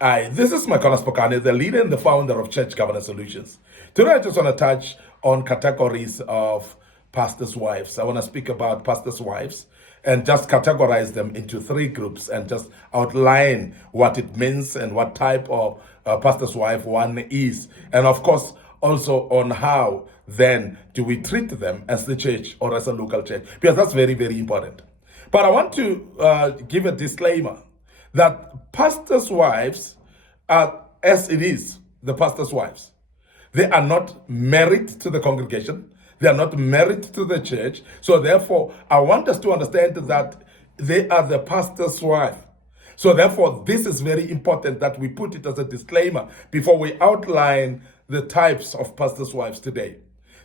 Hi, this is Micornus Phokane, the leader and the founder of Church Governance Solutions. Today, I just want to touch on categories of pastors' wives. I want to speak about pastors' wives and just categorize them into three groups and just outline what it means and what type of pastor's wife one is. And of course, also on how then do we treat them as the church or as a local church, because that's very, very important. But I want to give a disclaimer that pastors' wives are, as it is, the pastors' wives. They are not married to the congregation. They are not married to the church. So therefore, I want us to understand that they are the pastor's wife. So therefore, this is very important that we put it as a disclaimer before we outline the types of pastors' wives today.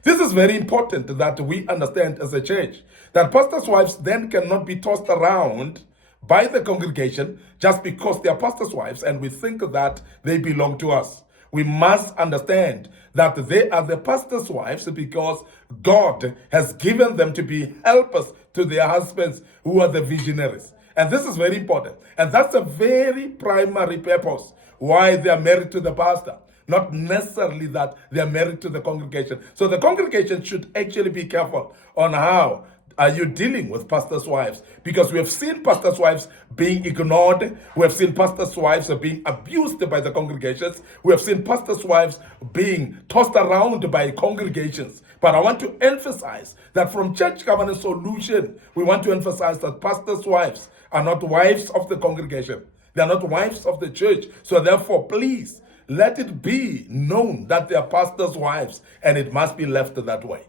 This is very important that we understand as a church that pastors' wives then cannot be tossed around by the congregation just because they are pastors' wives and we think that they belong to us. We must understand that they are the pastors' wives because God has given them to be helpers to their husbands who are the visionaries. And this is very important. And that's a very primary purpose why they are married to the pastor. Not necessarily that they are married to the congregation. So the congregation should actually be careful on how are you dealing with pastors' wives? Because we have seen pastors' wives being ignored. We have seen pastors' wives being abused by the congregations. We have seen pastors' wives being tossed around by congregations. But I want to emphasize that from Church Governance Solution, we want to emphasize that pastors' wives are not wives of the congregation. They are not wives of the church. So therefore, please, let it be known that they are pastors' wives, and it must be left that way.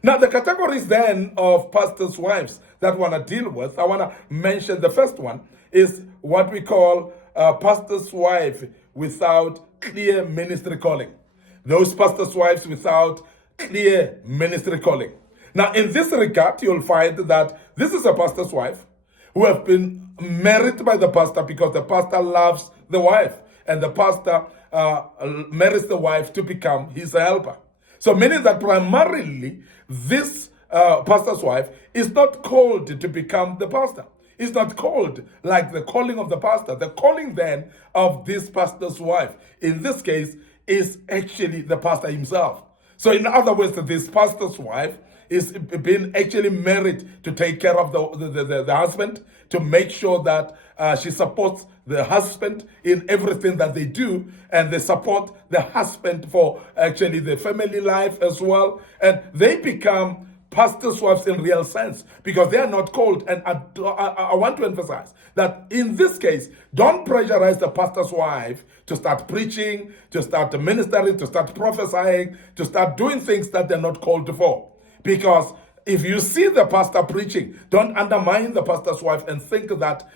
Now, the categories then of pastors' wives that I want to deal with, I want to mention the first one is what we call pastor's wife without clear ministry calling. Those pastors' wives without clear ministry calling. Now, in this regard, you'll find that this is a pastor's wife who have been married by the pastor because the pastor loves the wife, and the pastor marries the wife to become his helper. So meaning that primarily this pastor's wife is not called to become the pastor. It's not called like the calling of the pastor. The calling then of this pastor's wife, in this case, is actually the pastor himself. So in other words, this pastor's wife is being actually married to take care of the husband, to make sure that she supports the husband in everything that they do, and they support the husband for actually the family life as well. And they become pastors' wives in real sense because they are not called. And I want to emphasize that in this case, don't pressurize the pastor's wife to start preaching, to start ministering, to start prophesying, to start doing things that they're not called for. Because if you see the pastor preaching, don't undermine the pastor's wife and think that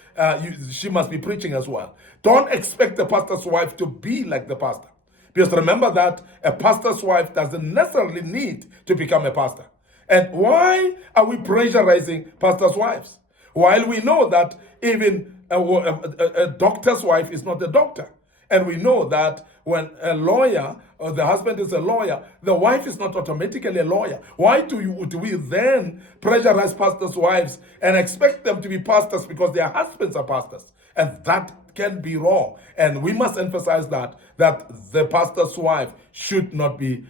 she must be preaching as well. Don't expect the pastor's wife to be like the pastor. Because remember that a pastor's wife doesn't necessarily need to become a pastor. And why are we pressurizing pastors' wives? While we know that even a doctor's wife is not a doctor. And we know that when a lawyer, or the husband is a lawyer, the wife is not automatically a lawyer. Why do we then pressurize pastors' wives and expect them to be pastors because their husbands are pastors? And that can be wrong. And we must emphasize that the pastor's wife should not be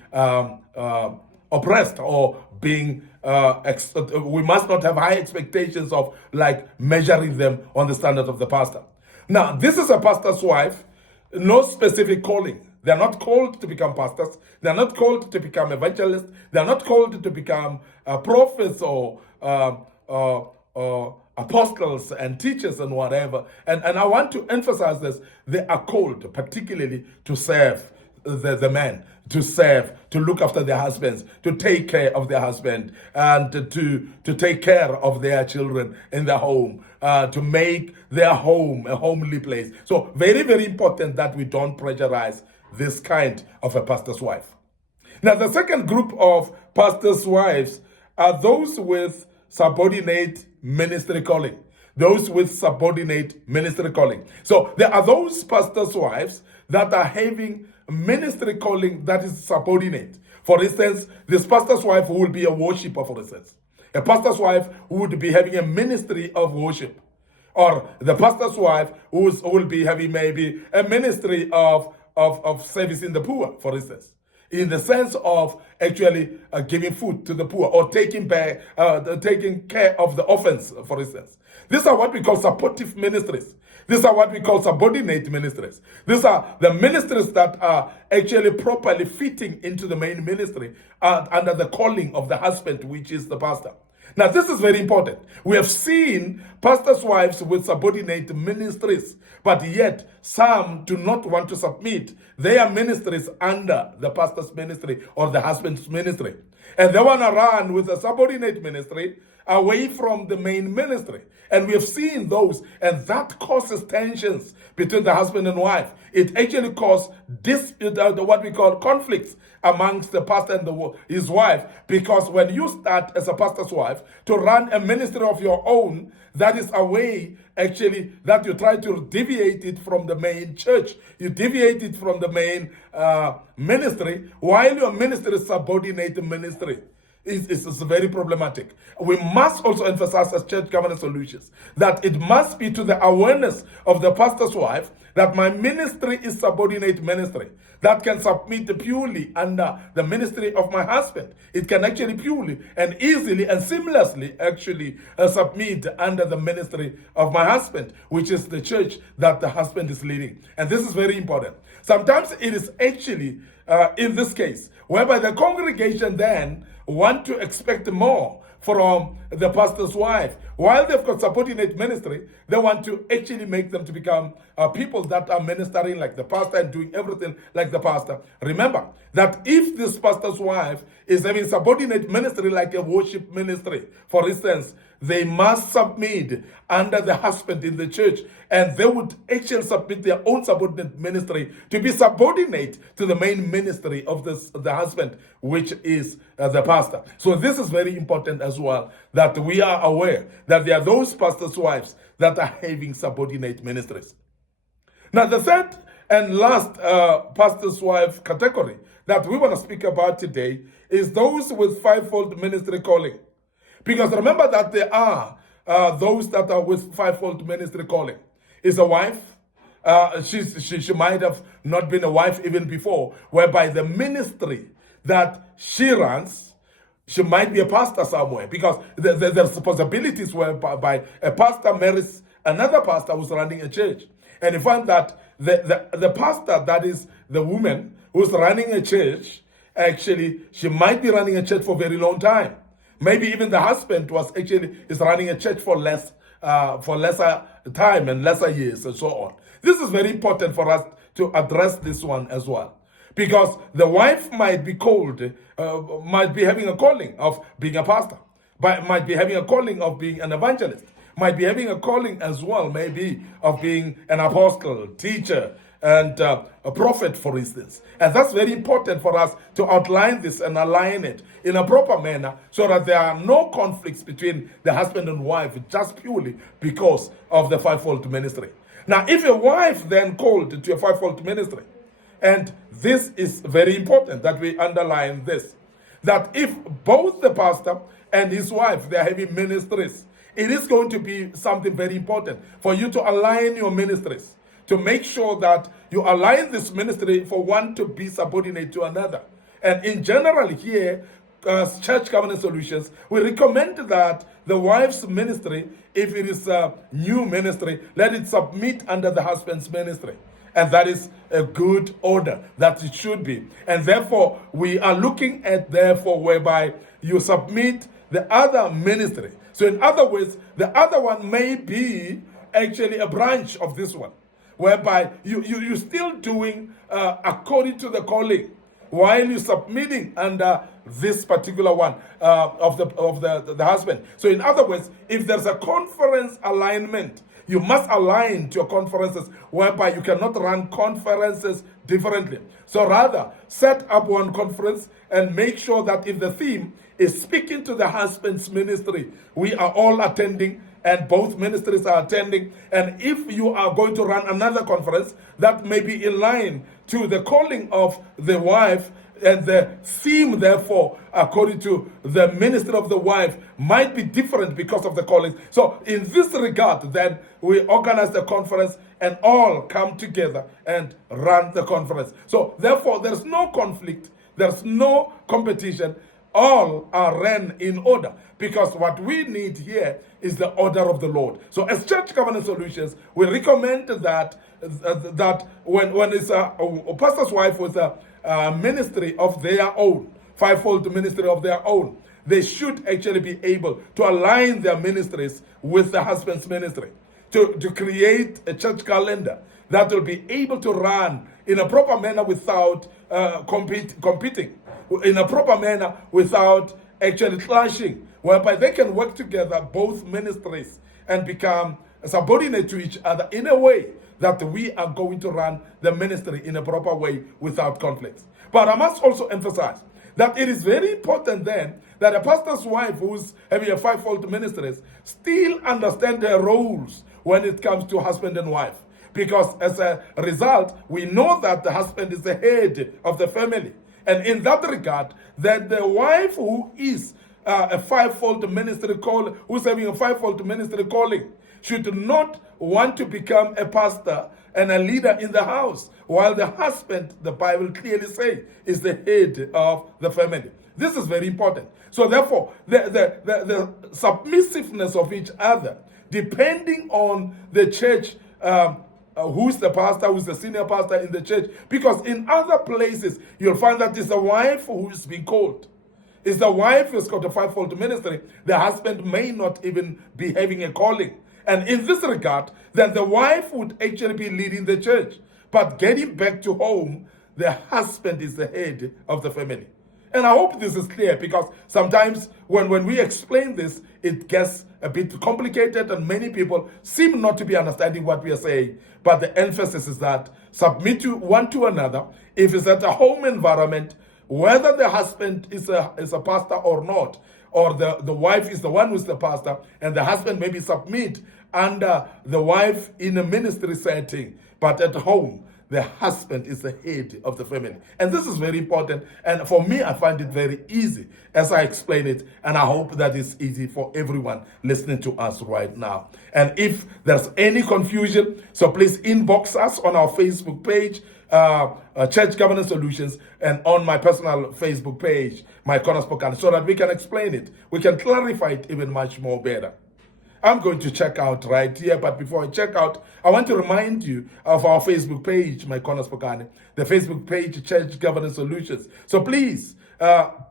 oppressed or being we must not have high expectations of like measuring them on the standard of the pastor. Now, this is a pastor's wife, no specific calling. They're not called to become pastors. They're not called to become evangelists. They're not called to become prophets or apostles and teachers and whatever. And I want to emphasize this. They are called particularly to serve the men, to serve, to look after their husbands, to take care of their husband, and to take care of their children in their home, to make their home a homely place. So very, very important that we don't pressurize this kind of a pastor's wife. Now, the second group of pastors' wives are those with subordinate ministry calling. Those with subordinate ministry calling. So there are those pastors' wives that are having ministry calling that is subordinate. For instance, this pastor's wife who will be a worshiper, for instance. A pastor's wife who would be having a ministry of worship. or the pastor's wife who will be having maybe a ministry of servicing the poor, for instance, in the sense of actually giving food to the poor or taking care of the orphans, for instance. These are what we call supportive ministries. These are what we call subordinate ministries. These are the ministries that are actually properly fitting into the main ministry under the calling of the husband, which is the pastor. Now, this is very important. We have seen pastors' wives with subordinate ministries, but yet some do not want to submit their ministries under the pastor's ministry or the husband's ministry. And they want to run with a subordinate ministry away from the main ministry. And we have seen those, and that causes tensions between the husband and wife. It actually causes what we call conflicts amongst the pastor and his wife, because when you start as a pastor's wife to run a ministry of your own, that is a way actually that you try to deviate it from the main church. You deviate it from the main ministry, while your ministry is subordinate ministry. It's very problematic. We must also emphasize as church governance solutions that it must be to the awareness of the pastor's wife that my ministry is subordinate ministry that can submit purely under the ministry of my husband. It can actually purely and easily and seamlessly actually submit under the ministry of my husband, which is the church that the husband is leading. And this is very important. Sometimes it is actually in this case whereby the congregation then want to expect more from the pastor's wife. While they've got subordinate ministry, they want to actually make them to become people that are ministering like the pastor and doing everything like the pastor. Remember that if this pastor's wife is having subordinate ministry like a worship ministry, for instance, they must submit under the husband in the church, and they would actually submit their own subordinate ministry to be subordinate to the main ministry of the husband, which is the pastor. So this is very important as well, that we are aware that there are those pastors' wives that are having subordinate ministries. Now, the third and last pastor's wife category that we want to speak about today is those with fivefold ministry calling. Because remember that there are those that are with fivefold ministry calling. Is a wife. She might have not been a wife even before, whereby the ministry that she runs, she might be a pastor somewhere, because there's possibilities whereby a pastor marries another pastor who's running a church. And you find that the pastor, that is the woman who's running a church, actually, she might be running a church for a very long time. Maybe even the husband is running a church for lesser time and lesser years and so on. This is very important for us to address this one as well, because the wife might be called, might be having a calling of being a pastor, but might be having a calling of being an evangelist, might be having a calling as well, maybe of being an apostle, teacher, and a prophet, for instance. And that's very important for us to outline this and align it in a proper manner so that there are no conflicts between the husband and wife just purely because of the fivefold ministry. Now, if a wife then called to a fivefold ministry, and this is very important that we underline this, that if both the pastor and his wife, they are having ministries, it is going to be something very important for you to align your ministries, to make sure that you align this ministry for one to be subordinate to another. And in general here, as Church Governance Solutions, we recommend that the wife's ministry, if it is a new ministry, let it submit under the husband's ministry. And that is a good order, that it should be. And therefore, we are looking at, therefore, whereby you submit the other ministry. So in other words, the other one may be actually a branch of this one, whereby you're still doing according to the calling, while you're submitting under this particular one of the husband. So in other words, if there's a conference alignment, you must align to your conferences, whereby you cannot run conferences differently. So rather, set up one conference and make sure that if the theme is speaking to the husband's ministry, we are all attending, and both ministries are attending. And if you are going to run another conference that may be in line to the calling of the wife, And the theme, therefore, according to the ministry of the wife, might be different because of the calling. So in this regard, then, we organize the conference and all come together and run the conference. So therefore, there's no conflict, there's no competition. All are ran in order, because what we need here is the order of the Lord. So as Church Covenant Solutions, we recommend that when it's a pastor's wife with a ministry of their own, fivefold ministry of their own, they should actually be able to align their ministries with the husband's ministry, to create a church calendar that will be able to run in a proper manner without competing, in a proper manner without actually clashing, whereby they can work together, both ministries, and become subordinate to each other in a way that we are going to run the ministry in a proper way without conflicts. But I must also emphasize that it is very important then that a pastor's wife who's having a fivefold ministry still understand their roles when it comes to husband and wife. Because as a result, we know that the husband is the head of the family. And in that regard, that the wife who is a fivefold ministry call, who's having a fivefold ministry calling, should not want to become a pastor and a leader in the house, while the husband, the Bible clearly says, is the head of the family. This is very important. So therefore, the submissiveness of each other, depending on the church, who's the pastor, who's the senior pastor in the church, because in other places, you'll find that it's the wife who's being called. It's the wife who's got a fivefold ministry. The husband may not even be having a calling. And in this regard, then the wife would actually be leading the church. But getting back to home, the husband is the head of the family. And I hope this is clear, because sometimes when we explain this, it gets a bit complicated and many people seem not to be understanding what we are saying. But the emphasis is that submit to one to another. If it's at a home environment, whether the husband is a pastor or not, or the wife is the one who's the pastor, and the husband maybe submit under the wife in a ministry setting, but at home, the husband is the head of the family. And this is very important. And for me, I find it very easy as I explain it. And I hope that it's easy for everyone listening to us right now. And if there's any confusion, so please inbox us on our Facebook page, Church Covenant Solutions, and on my personal Facebook page, Micornus Phokane, so that we can explain it. We can clarify it even much more better. I'm going to check out right here, but before I check out, I want to remind you of our Facebook page, Micornus Phokane, the Facebook page, Church Covenant Solutions. So please,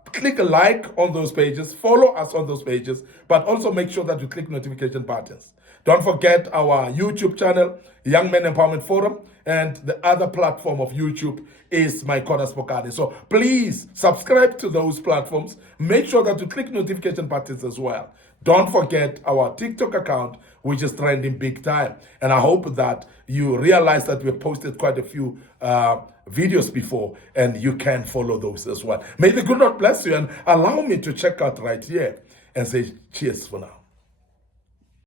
click a like on those pages, follow us on those pages, but also make sure that you click notification buttons. Don't forget our YouTube channel, Young Men Empowerment Forum, and the other platform of YouTube is Micornus Phokane. So please subscribe to those platforms. Make sure that you click notification buttons as well. Don't forget our TikTok account, which is trending big time. And I hope that you realize that we've posted quite a few videos before, and you can follow those as well. May the good Lord bless you, and allow me to check out right here and say cheers for now.